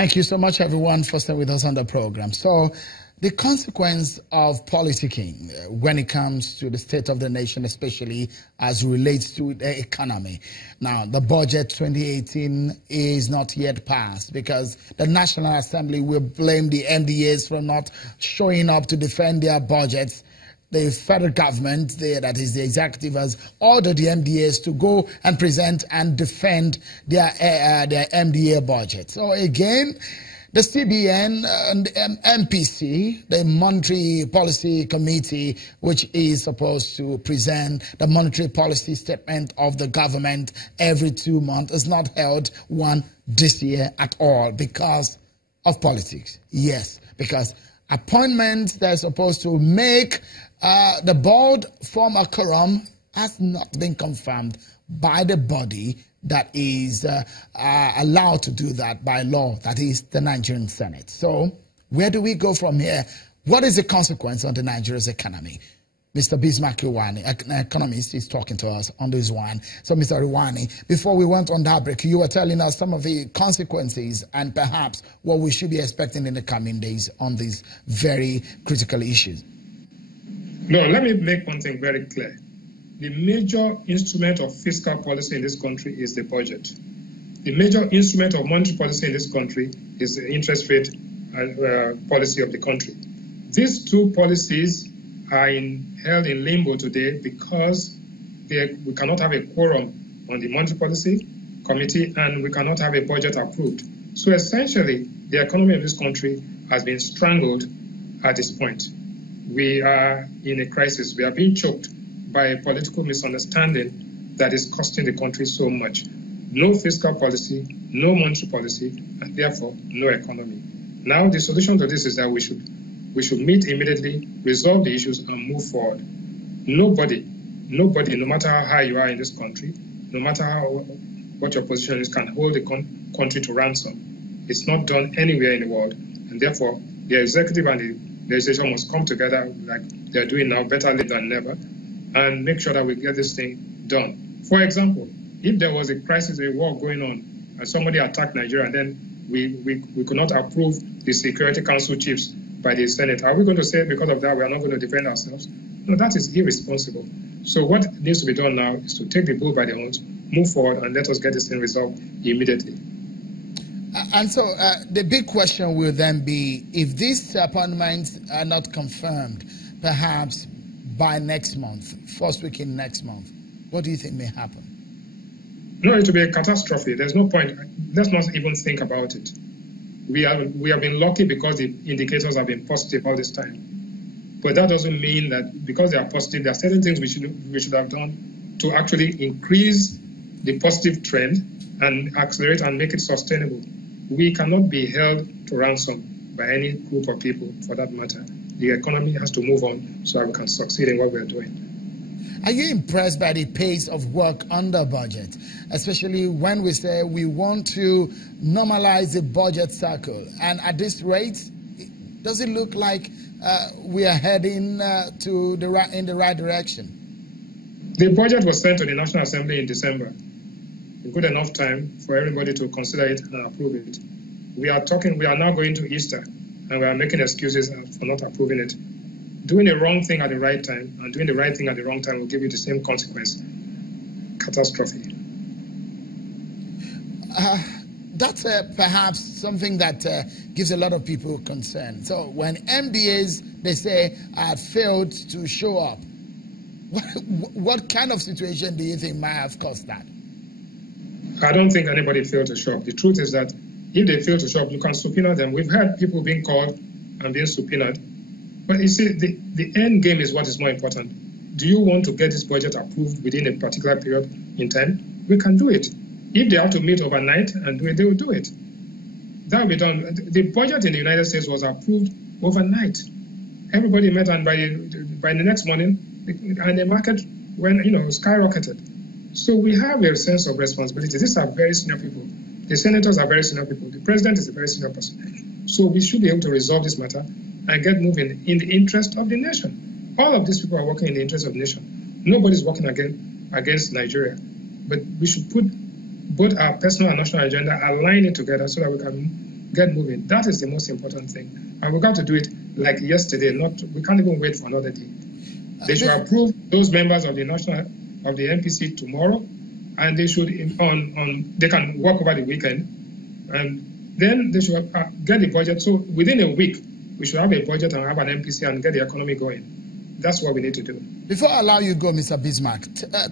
Thank you so much, everyone, for staying with us on the program. So, the consequence of politicking when it comes to the state of the nation, especially as relates to the economy. Now, the budget 2018 is not yet passed because the National Assembly will blame the MDAs for not showing up to defend their budgets. The federal government, that is the executive, has ordered the MDAs to go and present and defend their MDA budget. So again, the CBN and MPC, the Monetary Policy Committee, which is supposed to present the monetary policy statement of the government every 2 months, has not held one this year at all because of politics. Yes, because appointments they're supposed to make the board form a quorum has not been confirmed by the body that is allowed to do that by law, that is the Nigerian Senate. So where do we go from here? What is the consequence on the Nigeria's economy? Mr. Bismarck Iwani, an economist, is talking to us on this one. So, Mr. Iwani, before we went on that break, you were telling us some of the consequences and perhaps what we should be expecting in the coming days on these very critical issues. No, let me make one thing very clear. The major instrument of fiscal policy in this country is the budget. The major instrument of monetary policy in this country is the interest rate policy of the country. These two policies are held in limbo today because we cannot have a quorum on the monetary policy committee and we cannot have a budget approved. So essentially, the economy of this country has been strangled at this point. We are in a crisis. We are being choked by a political misunderstanding that is costing the country so much. No fiscal policy, no monetary policy, and therefore no economy. Now the solution to this is that we should meet immediately, resolve the issues, and move forward. Nobody, no matter how high you are in this country, no matter what your position is, can hold the country to ransom. It's not done anywhere in the world, and therefore the executive and the legislation must come together like they're doing now, better late than never, and make sure that we get this thing done. For example, if there was a crisis, a war going on, and somebody attacked Nigeria, and then we could not approve the Security Council chiefs by the Senate, are we going to say because of that we are not going to defend ourselves? No, that is irresponsible. So what needs to be done now is to take the bull by the horns, move forward, and let us get this thing resolved immediately. And so the big question will then be, if these appointments are not confirmed, perhaps by next month, first week in next month, what do you think may happen? No, it will be a catastrophe. There's no point. Let's not even think about it. We have been lucky because the indicators have been positive all this time. But that doesn't mean that because they are positive, there are certain things we should have done to actually increase the positive trend and accelerate and make it sustainable. We cannot be held to ransom by any group of people, for that matter. The economy has to move on so that we can succeed in what we're doing. Are you impressed by the pace of work under budget, especially when we say we want to normalize the budget cycle? And at this rate, does it look like we are heading in the right direction? The budget was sent to the National Assembly in December. A good enough time for everybody to consider it and approve it. We are now going to Easter, and we are making excuses for not approving it. Doing the wrong thing at the right time and doing the right thing at the wrong time will give you the same consequence. Catastrophe. That's perhaps something that gives a lot of people concern. So when MDAs, they say, had failed to show up, what kind of situation do you think might have caused that? I don't think anybody failed to show up. The truth is that if they fail to show up, you can subpoena them. We've had people being called and being subpoenaed. But you see, the end game is what is more important. Do you want to get this budget approved within a particular period in time? We can do it. If they have to meet overnight and do it, they will do it. That will be done. The budget in the United States was approved overnight. Everybody met, and by the next morning, and the market went, skyrocketed. So we have a sense of responsibility. These are very senior people. The senators are very senior people. The president is a very senior person. So we should be able to resolve this matter and get moving in the interest of the nation. All of these people are working in the interest of the nation. Nobody's working against Nigeria. But we should put both our personal and national agenda, align it together so that we can get moving. That is the most important thing. And we've got to do it like yesterday. We can't even wait for another day. They should approve those members of the MPC tomorrow, and they should they can work over the weekend, and then they should get the budget. So within a week, we should have a budget and have an MPC and get the economy going. That's what we need to do. Before I allow you to go, Mr. Bismarck,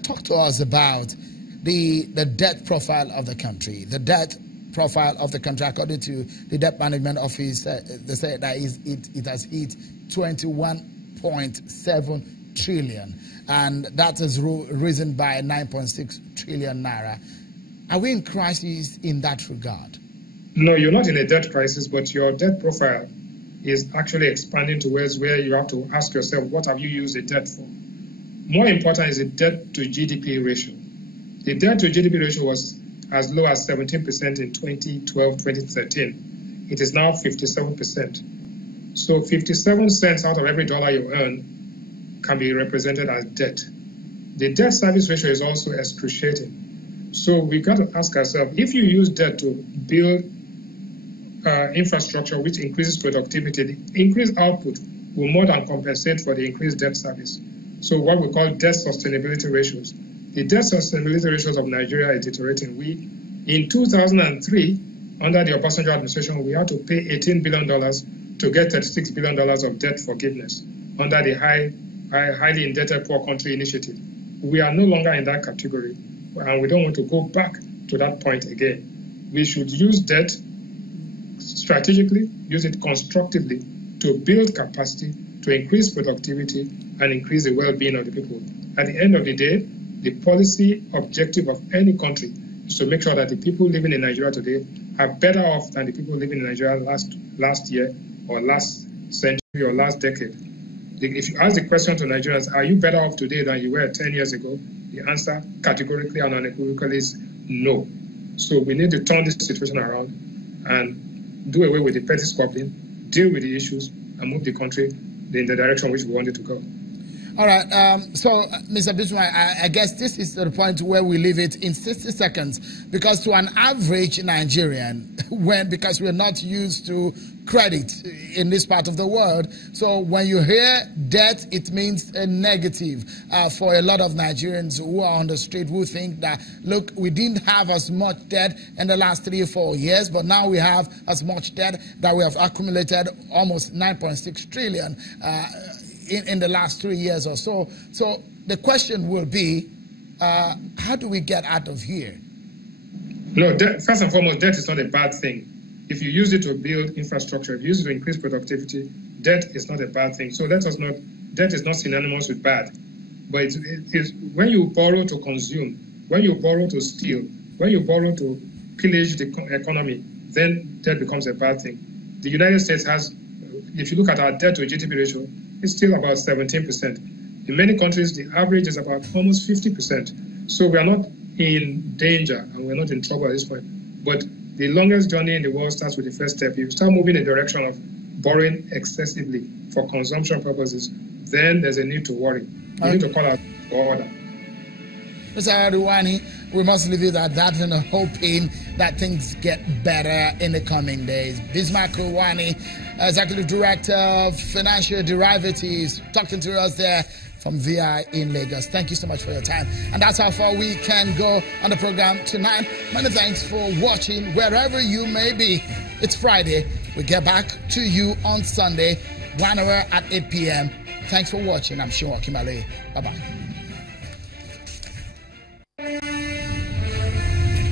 talk to us about the debt profile of the country. The debt profile of the country, according to the Debt Management Office, they say that it has hit 21.7 trillion, and that is risen by 9.6 trillion naira. Are we in crisis in that regard? No, you're not in a debt crisis, but your debt profile is actually expanding towards where you have to ask yourself, what have you used the debt for? More important is the debt to GDP ratio. The debt to GDP ratio was as low as 17% in 2012-2013. It is now 57%. So 57 cents out of every dollar you earn can be represented as debt. The debt service ratio is also excruciating. So we've got to ask ourselves, if you use debt to build infrastructure which increases productivity, the increased output will more than compensate for the increased debt service. So what we call debt sustainability ratios. The debt sustainability ratios of Nigeria are deteriorating. In 2003, under the Obasanjo administration, we had to pay $18 billion to get $36 billion of debt forgiveness under the highly indebted poor country initiative. We are no longer in that category, and we don't want to go back to that point again. We should use debt strategically, use it constructively to build capacity, to increase productivity, and increase the well-being of the people. At the end of the day, the policy objective of any country is to make sure that the people living in Nigeria today are better off than the people living in Nigeria last year or last century or last decade. If you ask the question to Nigerians, are you better off today than you were 10 years ago? The answer categorically and unequivocally is no. So we need to turn this situation around and do away with the petty squabbling, deal with the issues, and move the country in the direction which we want it to go. All right. So, Mr. Bismarck, I guess this is the point where we leave it in 60 seconds, because to an average Nigerian, because we're not used to credit in this part of the world, so when you hear debt, it means a negative for a lot of Nigerians who are on the street, who think that, look, we didn't have as much debt in the last 3 or 4 years, but now we have as much debt that we have accumulated almost 9.6 trillion in the last 3 years or so. So the question will be, how do we get out of here? No, first and foremost, debt is not a bad thing. If you use it to build infrastructure, if you use it to increase productivity, debt is not a bad thing. So debt is not synonymous with bad. But it is when you borrow to consume, when you borrow to steal, when you borrow to pillage the economy, then debt becomes a bad thing. The United States has, if you look at our debt to GDP ratio, it's still about 17%. In many countries, the average is about almost 50%. So we are not in danger and we're not in trouble at this point. But the longest journey in the world starts with the first step. If you start moving in the direction of borrowing excessively for consumption purposes, then there's a need to worry. We need to call out order. Mr. Aruwani, we must leave it at that and hoping that things get better in the coming days. Bismarck Aruwani, Executive Director of Financial Derivatives, talking to us there from VI in Lagos. Thank you so much for your time. And that's how far we can go on the program tonight. Many thanks for watching wherever you may be. It's Friday. We get back to you on Sunday, 1 hour at 8 p.m. Thanks for watching. I'm Sean Kimale. Bye-bye.